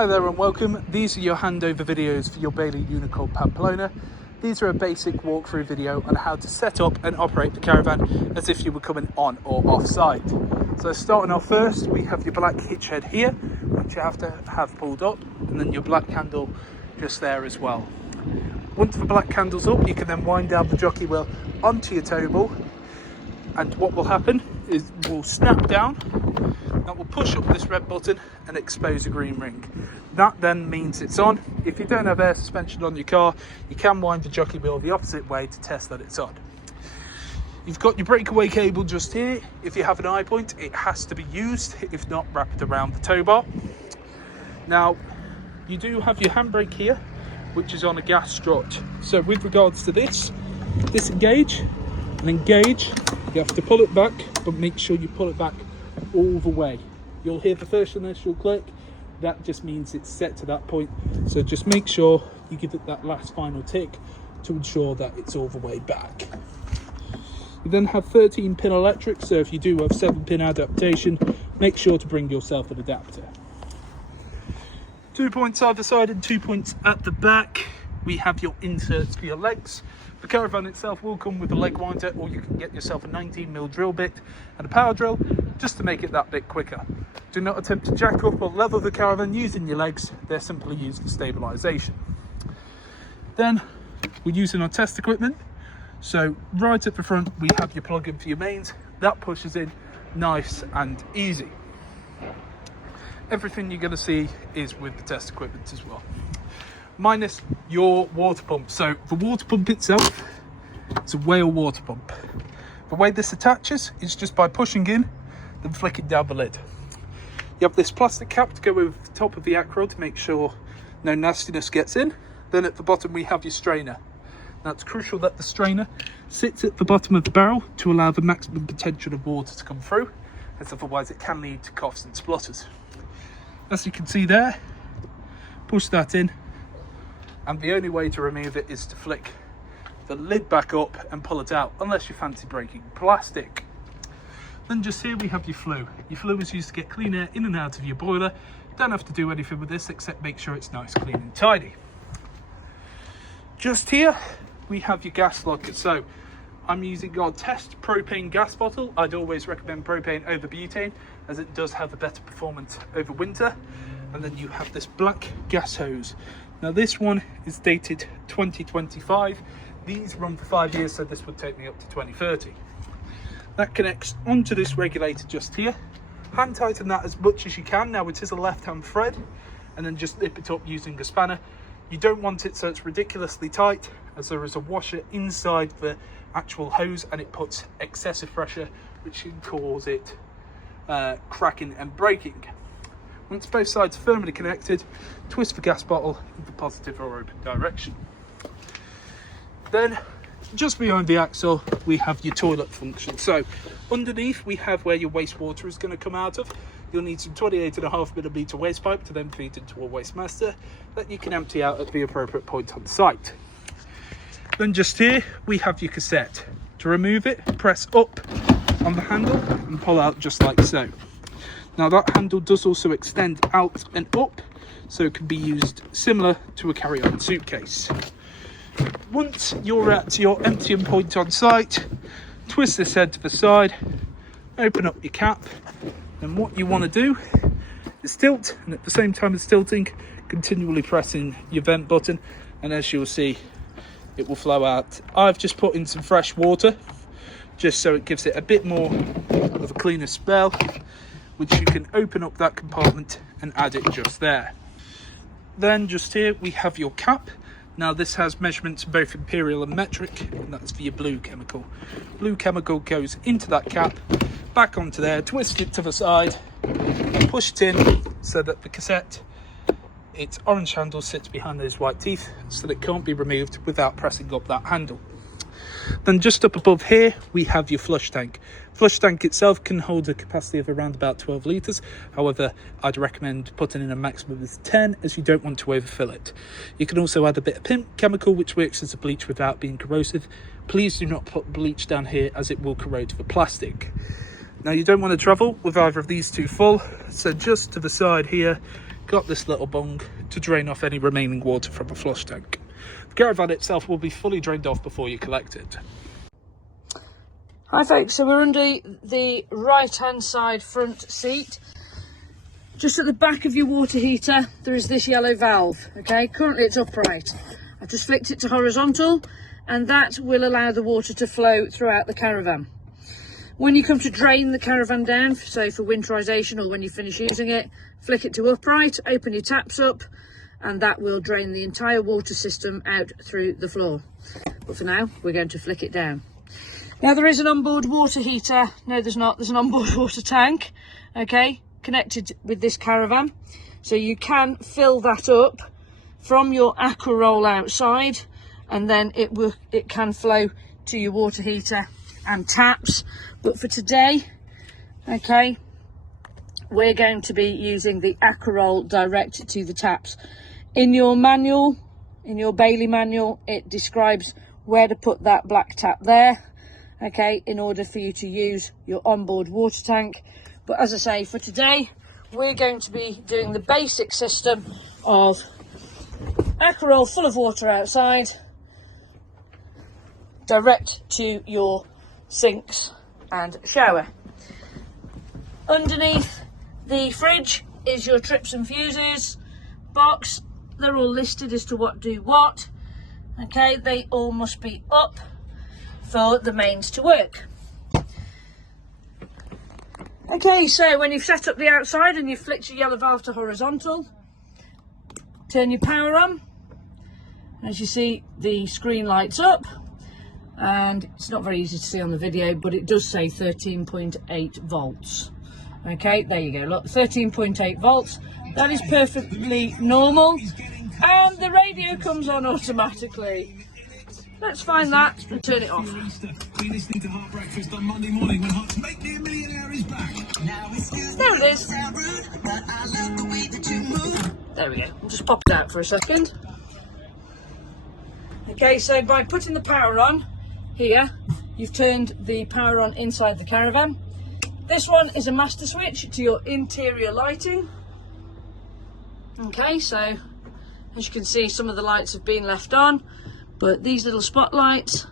Hi there and welcome. These are your handover videos for your Bailey Unicorn Pamplona. These are a basic walkthrough video on how to set up and operate the caravan as if you were coming on or off site. So starting off first, we have your black hitch head here, which you have to have pulled up, and then your black handle just there as well. Once the black handle's up, you can then wind down the jockey wheel onto your tow ball, and what will happen is we'll snap down. That will push up this red button and expose a green ring. That then means it's on. If you don't have air suspension on your car, you can wind the jockey wheel the opposite way to test that it's on. You've got your breakaway cable just here. If you have an eye point, it has to be used. If not, wrap it around the tow bar. Now, you do have your handbrake here, which is on a gas strut. So with regards to this, disengage and engage. You have to pull it back, but make sure you pull it back all the way. You'll hear the first initial click. That just means it's set to that point. So just make sure you give it that last final tick to ensure that it's all the way back. You then have 13 pin electric, so if you do have 7 pin adaptation, make sure to bring yourself an adapter. 2 points either side and 2 points at the back. We have your inserts for your legs. The caravan itself will come with a leg winder, or you can get yourself a 19mm drill bit and a power drill just to make it that bit quicker. Do not attempt to jack up or level the caravan using your legs. They're simply used for stabilisation. Then we're using our test equipment. So right at the front we have your plug-in for your mains. That pushes in nice and easy. Everything you're going to see is with the test equipment as well, minus your water pump. So the water pump itself is a whale water pump. The way this attaches is just by pushing in, then flicking down the lid. You have this plastic cap to go over the top of the acro to make sure no nastiness gets in. Then at the bottom we have your strainer. Now it's crucial that the strainer sits at the bottom of the barrel to allow the maximum potential of water to come through, as otherwise it can lead to coughs and splutters. As you can see there, push that in, and the only way to remove it is to flick the lid back up and pull it out, unless you fancy breaking plastic. Then just here we have your flue. Your flue is used to get clean air in and out of your boiler. Don't have to do anything with this except make sure it's nice, clean and tidy. Just here we have your gas locker. So I'm using our test propane gas bottle. I'd always recommend propane over butane, as it does have a better performance over winter. And then you have this black gas hose. Now this one is dated 2025. These run for 5 years, so this would take me up to 2030. That connects onto this regulator just here. Hand tighten that as much as you can. Now it is a left-hand thread, and then just nip it up using a spanner. You don't want it so it's ridiculously tight, as there is a washer inside the actual hose and it puts excessive pressure, which can cause it cracking and breaking. Once both sides are firmly connected, twist the gas bottle in the positive or open direction. Then just behind the axle we have your toilet function. So underneath we have where your wastewater is going to come out of. You'll need some 28.5mm waste pipe to then feed into a waste master that you can empty out at the appropriate point on site. Then just here we have your cassette. To remove it, press up on the handle and pull out just like so. Now that handle does also extend out and up, so it can be used similar to a carry-on suitcase. Once you're at your emptying point on site, twist this head to the side, open up your cap, and what you want to do is tilt, and at the same time as tilting, continually pressing your vent button, and as you'll see, it will flow out. I've just put in some fresh water, just so it gives it a bit more of a cleaner smell, which you can open up that compartment and add it just there. Then just here we have your cap. Now this has measurements both imperial and metric, and that's for your blue chemical. Blue chemical goes into that cap, back onto there, twist it to the side, and push it in so that the cassette, its orange handle sits behind those white teeth, so that it can't be removed without pressing up that handle. Then just up above here we have your flush tank. Flush tank itself can hold a capacity of around about 12 litres. However, I'd recommend putting in a maximum of 10, as you don't want to overfill it. You can also add a bit of pink chemical, which works as a bleach without being corrosive. Please do not put bleach down here, as it will corrode the plastic. Now you don't want to travel with either of these two full, so just to the side here got this little bung to drain off any remaining water from a flush tank. The caravan itself will be fully drained off before you collect it. Hi folks, so we're under the right hand side front seat. Just at the back of your water heater there is this yellow valve, okay? Currently it's upright. I've just flicked it to horizontal and that will allow the water to flow throughout the caravan. When you come to drain the caravan down, so for winterisation or when you finish using it, flick it to upright, open your taps up, and that will drain the entire water system out through the floor. But for now, we're going to flick it down. Now there is an onboard water heater. No, there's not. There's an onboard water tank, okay, connected with this caravan. So you can fill that up from your aqua roll outside, and then it can flow to your water heater and taps. But for today, okay, we're going to be using the aqua roll direct to the taps. In your manual, in your Bailey manual, it describes where to put that black tap there, okay, in order for you to use your onboard water tank. But as I say, for today, we're going to be doing the basic system of aqua roll full of water outside, direct to your sinks and shower. Underneath the fridge is your trips and fuses box. They're all listed as to what do what. Okay, they all must be up for the mains to work. Okay, so when you've set up the outside and you've flicked your yellow valve to horizontal, turn your power on. As you see, the screen lights up, and it's not very easy to see on the video, but it does say 13.8 volts. Okay, there you go, look, 13.8 volts. That is perfectly normal, and the radio comes on automatically. Let's find that and turn it off. There it is. There we go. I'll just pop it out for a second. Okay, so by putting the power on here, you've turned the power on inside the caravan. This one is a master switch to your interior lighting. Okay, so as you can see, some of the lights have been left on, but these little spotlights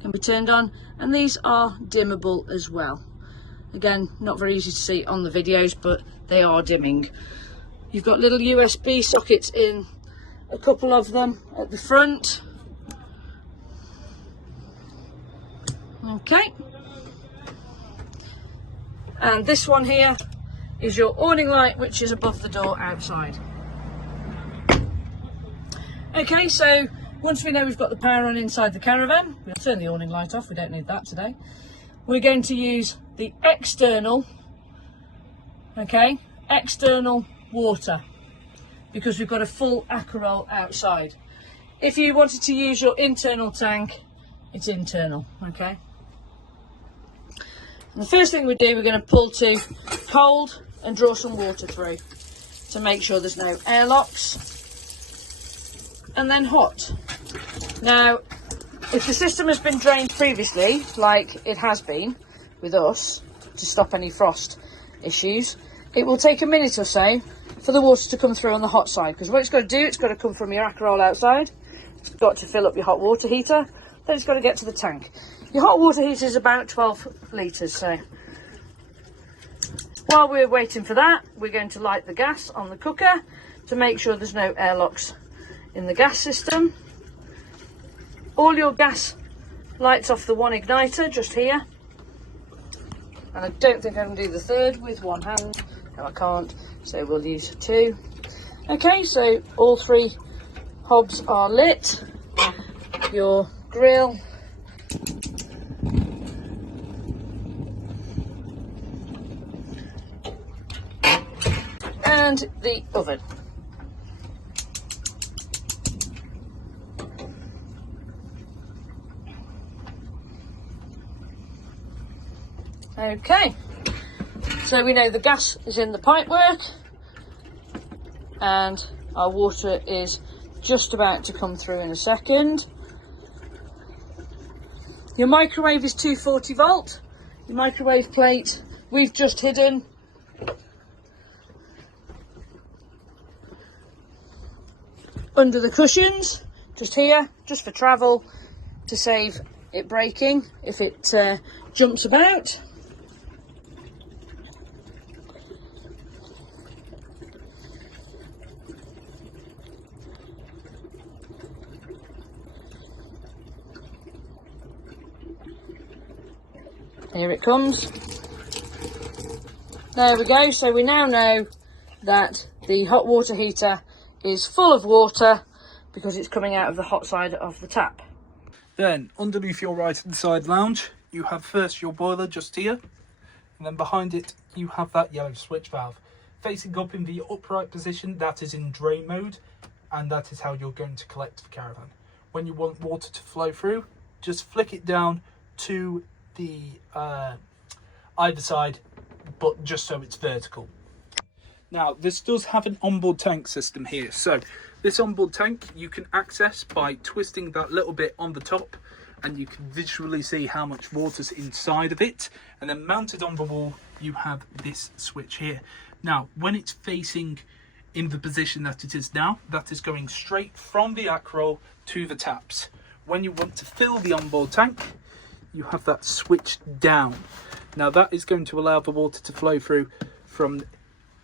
can be turned on, and these are dimmable as well. Again, not very easy to see on the videos, but they are dimming. You've got little USB sockets in a couple of them at the front. Okay. And this one here is your awning light, which is above the door outside. Okay, so once we know we've got the power on inside the caravan, we'll turn the awning light off, we don't need that today. We're going to use the external, okay, external water, because we've got a full aqua roll outside. If you wanted to use your internal tank, it's internal, okay. And the first thing we do, we're going to pull to cold and draw some water through to make sure there's no airlocks. And then hot. Now, if the system has been drained previously, like it has been with us, to stop any frost issues, it will take a minute or so for the water to come through on the hot side, because what it's got to do, it's got to come from your aqua roll outside, it's got to fill up your hot water heater, then it's got to get to the tank. Your hot water heater is about 12 litres, so while we're waiting for that, we're going to light the gas on the cooker to make sure there's no airlocks in the gas system. All your gas lights off the one igniter just here, and I don't think I can do the third with one hand. No, I can't, so we'll use two. Okay, so all three hobs are lit. Your grill, and the oven. Okay, so we know the gas is in the pipework and our water is just about to come through in a second. Your microwave is 240 volt. Your microwave plate we've just hidden under the cushions, just here, just for travel, to save it breaking if it jumps about. Here it comes. There we go. So we now know that the hot water heater is full of water because it's coming out of the hot side of the tap. Then underneath your right hand side lounge, you have first your boiler just here, and then behind it you have that yellow switch valve. Facing up in the upright position, that is in drain mode, and that is how you're going to collect the caravan. When you want water to flow through, just flick it down to the either side, but just so it's vertical. Now this does have an onboard tank system here, so this onboard tank you can access by twisting that little bit on the top, and you can visually see how much water's inside of it. And then mounted on the wall you have this switch here. Now when it's facing in the position that it is now, that is going straight from the acroll to the taps. When you want to fill the onboard tank, you have that switched down. Now that is going to allow the water to flow through from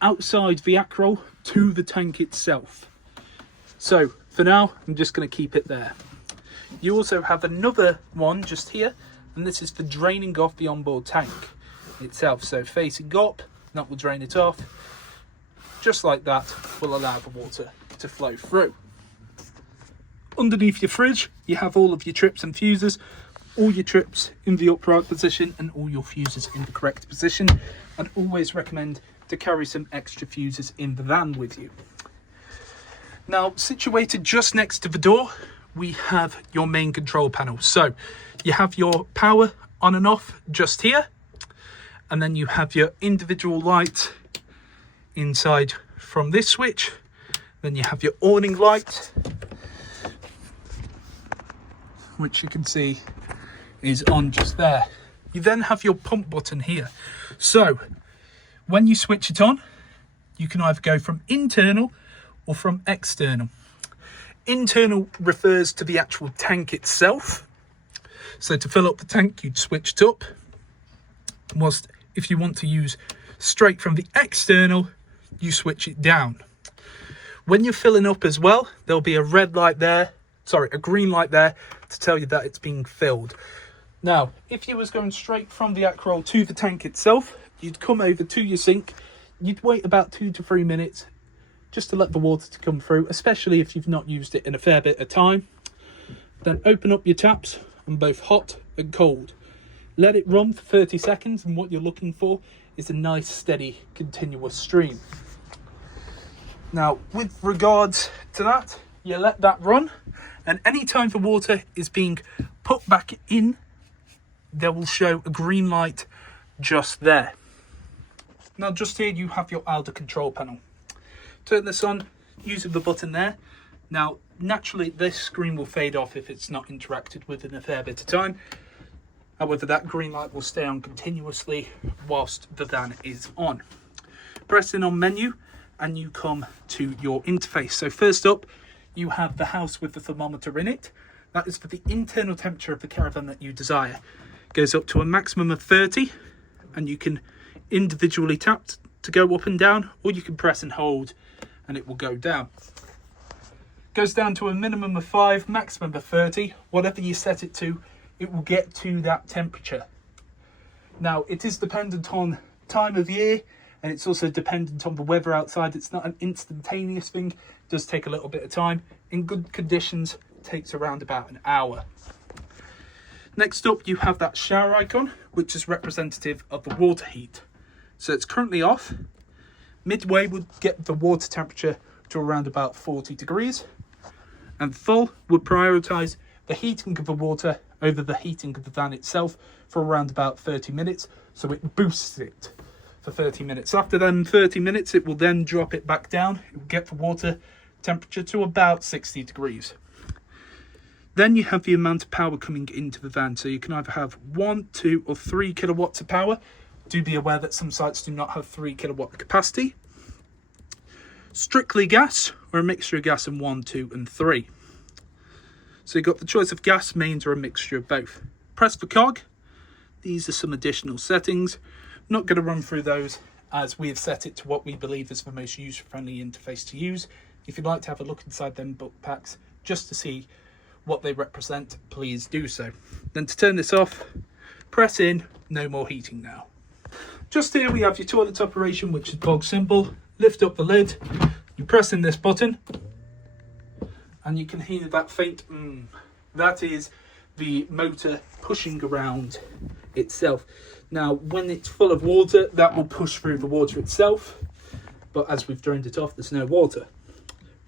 outside the acroll to the tank itself. So for now, I'm just going to keep it there. You also have another one just here, and this is for draining off the onboard tank itself. So facing up, that will drain it off. Just like that will allow the water to flow through. Underneath your fridge, you have all of your trips and fuses. All your trips in the upright position and all your fuses in the correct position. I'd always recommend to carry some extra fuses in the van with you. Now, situated just next to the door, we have your main control panel. So you have your power on and off just here, and then you have your individual light inside from this switch. Then you have your awning light, which you can see is on just there. You then have your pump button here. So when you switch it on, you can either go from internal or from external. Internal refers to the actual tank itself. So to fill up the tank, you'd switch it up. Whilst if you want to use straight from the external, you switch it down. When you're filling up as well, there'll be a red light there, a green light there to tell you that it's being filled. Now, if you was going straight from the acroll to the tank itself, you'd come over to your sink, you'd wait about 2 to 3 minutes just to let the water to come through, especially if you've not used it in a fair bit of time. Then open up your taps on both hot and cold. Let it run for 30 seconds, and what you're looking for is a nice, steady, continuous stream. Now, with regards to that, you let that run, and any time the water is being put back in, there will show a green light just there. Now just here you have your Alder control panel. Turn this on using the button there. Now naturally this screen will fade off if it's not interacted with in a fair bit of time. However, that green light will stay on continuously whilst the van is on. Press in on menu and you come to your interface. So first up, you have the house with the thermometer in it. That is for the internal temperature of the caravan that you desire. It goes up to a maximum of 30, and you can individually tap to go up and down, or you can press and hold and it will go down. Goes down to a minimum of 5, maximum of 30. Whatever you set it to, it will get to that temperature. Now, it is dependent on time of year, and it's also dependent on the weather outside. It's not an instantaneous thing. It does take a little bit of time. In good conditions, it takes around about an hour. Next up, you have that shower icon, which is representative of the water heat. So it's currently off. Midway would get the water temperature to around about 40 degrees. And full would prioritise the heating of the water over the heating of the van itself for around about 30 minutes. So it boosts it for 30 minutes. After then 30 minutes, it will then drop it back down. It will get the water temperature to about 60 degrees. Then you have the amount of power coming into the van. So you can either have 1, 2 or 3 kilowatts of power. Do be aware that some sites do not have 3 kilowatt capacity. strictly gas or a mixture of gas in 1, 2 and 3. So you've got the choice of gas, mains or a mixture of both. Press for cog. These are some additional settings. Not going to run through those as we have set it to what we believe is the most user-friendly interface to use. If you'd like to have a look inside them book packs just to see what they represent, please do so. Then to turn this off, press in, no more heating now. Just here we have your toilet operation, which is bog simple. Lift up the lid, you press in this button, and you can hear that faint that is the motor pushing around itself. Now when it's full of water, that will push through the water itself, but as we've drained it off, there's no water.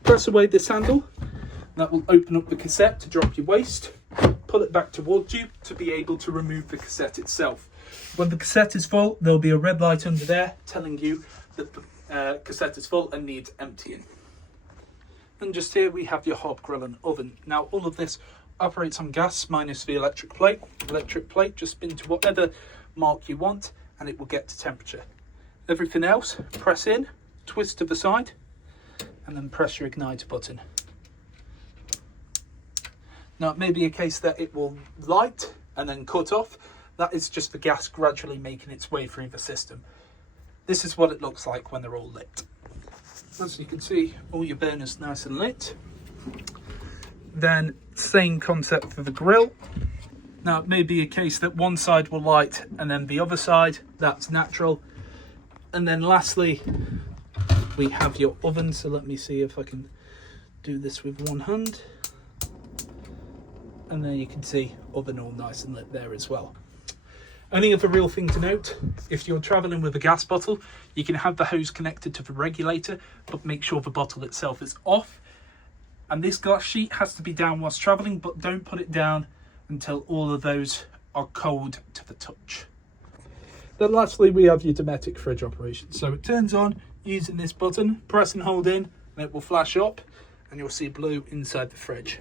Press away this handle, that will open up the cassette to drop your waste. Pull it back towards you to be able to remove the cassette itself. When the cassette is full, there'll be a red light under there telling you that the cassette is full and needs emptying. And just here we have your hob, grill and oven. Now all of this operates on gas minus the electric plate. Electric plate, just spin to whatever mark you want and it will get to temperature. Everything else, press in, twist to the side and then press your igniter button. Now it may be a case that it will light and then cut off. That is just the gas gradually making its way through the system. This is what it looks like when they're all lit. As you can see, all your burners nice and lit. Then same concept for the grill. Now it may be a case that one side will light and then the other side, that's natural. And then lastly, we have your oven. So let me see if I can do this with one hand. And there you can see oven all nice and lit there as well. Only other real thing to note, if you're travelling with a gas bottle, you can have the hose connected to the regulator, but make sure the bottle itself is off. And this glass sheet has to be down whilst travelling, but don't put it down until all of those are cold to the touch. Then lastly, we have your Dometic fridge operation. So it turns on using this button, press and hold in, and it will flash up, and you'll see blue inside the fridge.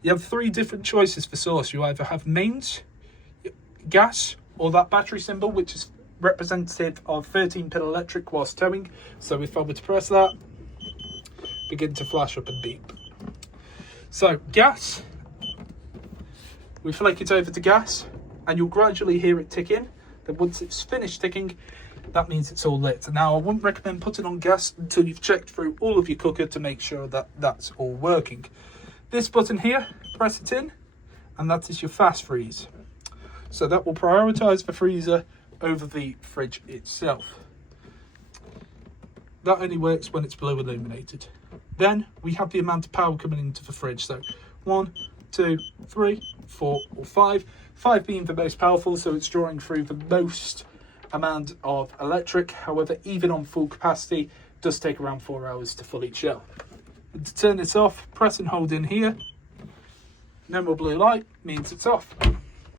You have 3 different choices for source. You either have mains, gas, or that battery symbol, which is representative of 13 pin electric whilst towing. So if I were to press that, begin to flash up and beep. So gas, we flick it over to gas and you'll gradually hear it tick in. Then once it's finished ticking, that means it's all lit. Now I wouldn't recommend putting on gas until you've checked through all of your cooker to make sure that that's all working. This button here, press it in, and that is your fast freeze. So that will prioritise the freezer over the fridge itself. That only works when it's below illuminated. Then we have the amount of power coming into the fridge. So 1, 2, 3, 4 or 5. 5 being the most powerful, so it's drawing through the most amount of electric. However, even on full capacity, it does take around 4 hours to fully chill. And to turn this off, press and hold in here. No more blue light means it's off.